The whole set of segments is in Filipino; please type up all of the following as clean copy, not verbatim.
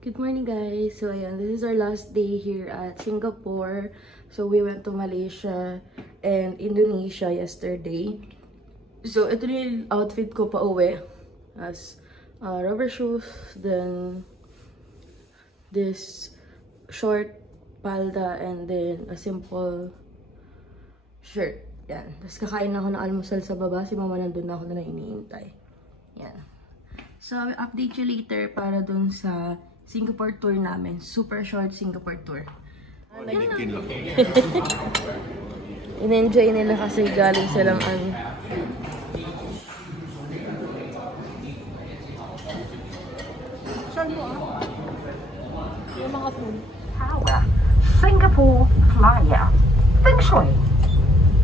Good morning guys! So ayan, this is our last day here at Singapore. So we went to Malaysia and Indonesia yesterday. So ito na yung outfit ko pa uwi. As rubber shoes, then this short palda, and then a simple shirt. Yan. Tapos kakain ako ng almusal sa baba. Si mama nandun na ako na iniintay. Yan. So I will update you later para dun sa Singapore tour namin. Super short Singapore tour. In-enjoy nila kasi galing silang yung mga food. Tower. Singapore Flyer. Feng Shui.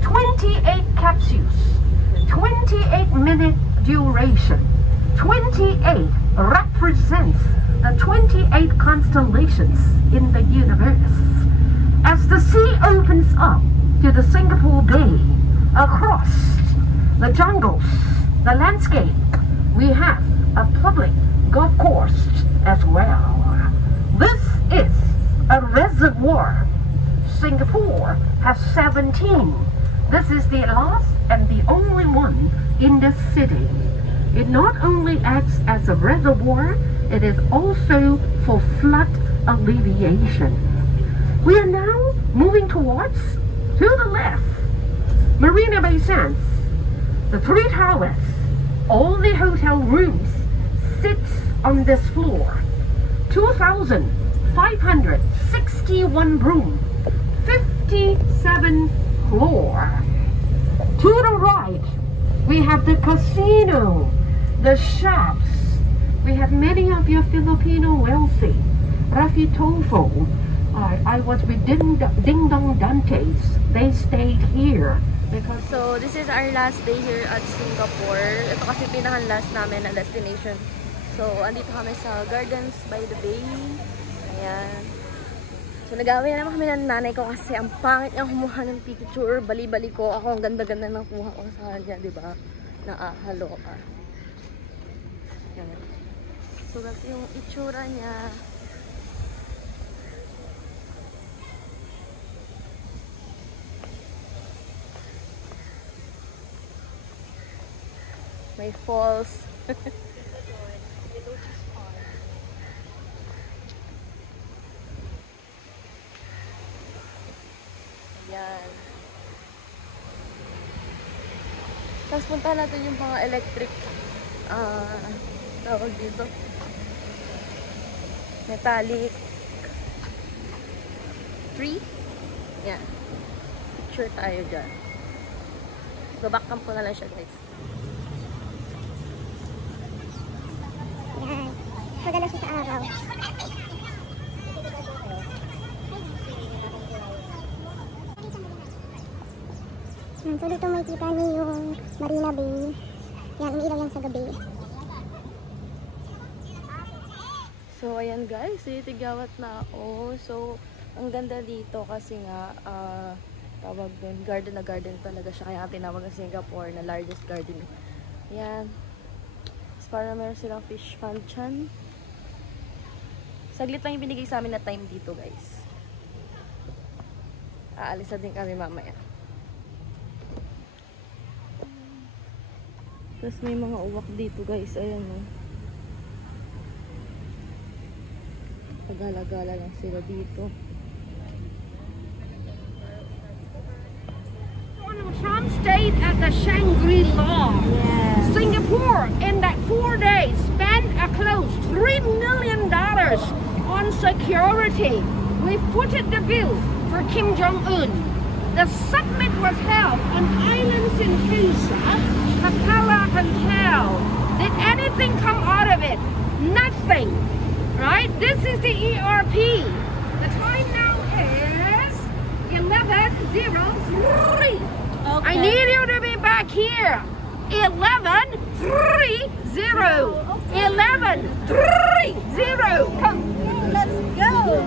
28 capsules. 28-minute duration. 28 represents the 28 constellations in the universe. As the sea opens up to the Singapore Bay, across the jungles, the landscape, we have a public golf course as well. This is a reservoir. Singapore has 17. This is the last and the only one in the city. It not only acts as a reservoir, it is also for flood alleviation. We are now moving towards, to the left, Marina Bay Sands, the 3 towers. All the hotel rooms sits on this floor. 2,561 room, 57 floor. To the right, we have the casino, the shops. We have many of your Filipino wealthy. Rafi Tofo. I was with Ding Dong Dantes. They stayed here. Because so this is our last day here at Singapore. Ito kasi pinaka-last namin na destination. So andito kami sa Gardens by the Bay. Ayan. So nag-away naman kami ng nanay ko kasi ang pangit niyang kumuha ng picture. Bali-bali ko. Ako ang ganda-ganda ng kuha ko sa kanya, diba? Naahalo ka. Ayan. So that's yung itsura niya. May falls. Ayan. Tapos punta natin yung mga electric tawag dito, metallic tree. Yan. Picture tayo dyan. Babakcam ko na lang siya guys. Yan. Maganda siya sa araw. So dito may kita niyo yung Marina Bay. Yan, umiilaw yan sa gabi. So ayan guys, titigawat na ako. So ang ganda dito kasi nga tawag doon, garden na garden talaga siya. Kaya tinawag ng Singapore na largest garden. Ayan. As para meron silang fish pond dyan. Saglit lang yung binigay sa amin na time dito guys. Aalis na din kami mamaya. Tapos may mga uwak dito guys. Ayan o. Pagala-gala lang sila dito. Trump stayed at the Shangri-La. Yes. Singapore, in that 4 days, spent a close $3 million on security. We footed the bill for Kim Jong-un. The summit was held on Island Sentosa, Capella Hotel. Did anything come out of it? Nothing. Right? This is the ERP. The time now is 11:03. Okay. I need you to be back here. 11:30. 11:30. Come. Let's go!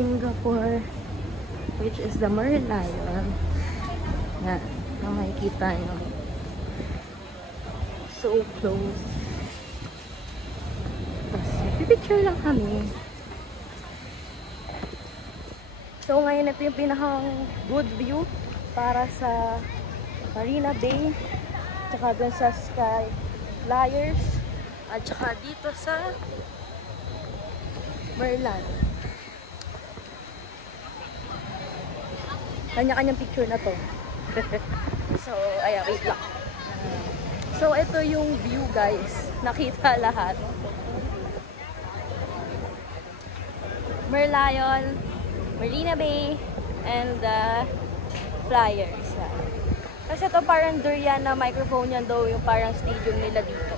Singapore, which is the Merlion. Yan, makikita nyo. So close. Tapos, pipicture lang kami. So, ngayon ito yung pinakang good view para sa Marina Bay, tsaka dun sa Sky Flyers, at tsaka dito sa Merlion. Kanya-kanyang picture na to. So, ayan, wait lang. So, ito yung view, guys. Nakita lahat. Merlion, Marina Bay, and the Flyers. Kasi ito parang durian na microphone yan daw, yung parang stadium nila dito.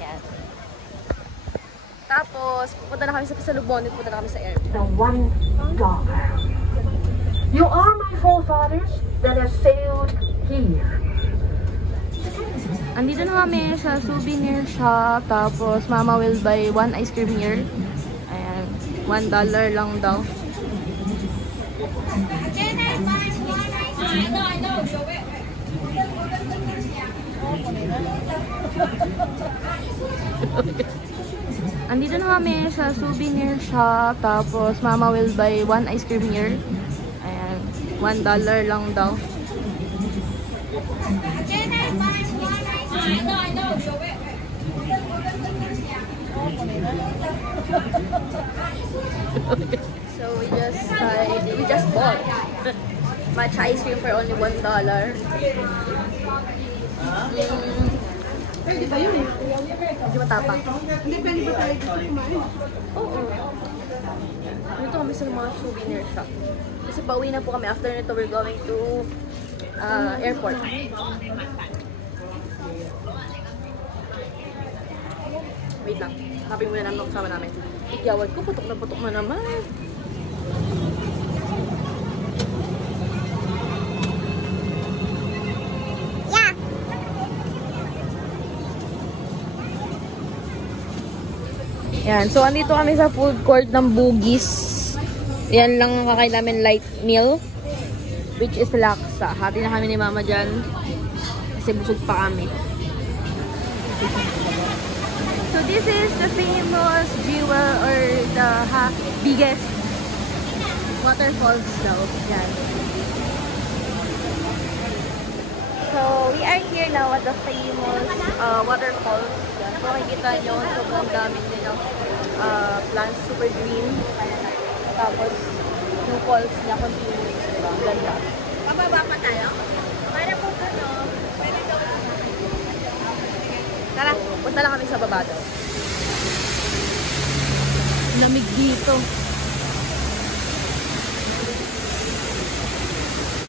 Yan. Tapos, pupunta na kami sa Pasalubon, pupunta na kami sa airport. The $1. You are my forefathers that have sailed here. Andito na kami sa souvenir shop, tapos mama will buy 1 ice cream here. Ayan, $1 lang daw. Andito na kami sa souvenir shop, tapos mama will buy 1 ice cream here. Ayan, $1 lang daw. So we just bought matcha ice cream for only $1. Pwede ba yun eh? Hindi matapang. Hindi, pwede ba tayo dito kumain? Oo. Dito kami sa mga souvenir shop. Kasi pauwi na po kami. After nito, we're going to airport. Wait lang. Hanapin muna namin kasama namin. Ikyawad ko, putok na naman. Yeah. Yan. So, andito kami sa food court ng Bugis. Yan lang ang kakain namin, light meal. Which is laksa. Hati na kami ni mama dyan. Kasi busog pa kami. So, this is the famous jewel or the biggest waterfalls daw. Yan. So, we are here now at the famous waterfalls. Yan. So, makikita nyo, sobrang dami nilang plants, super green. Tapos, yung falls niya continuous, diba? Ang ganda. Pababa pa tayo? Para po ano, pwede daw. Tara, punta lang kami sa baba daw. Lamig dito.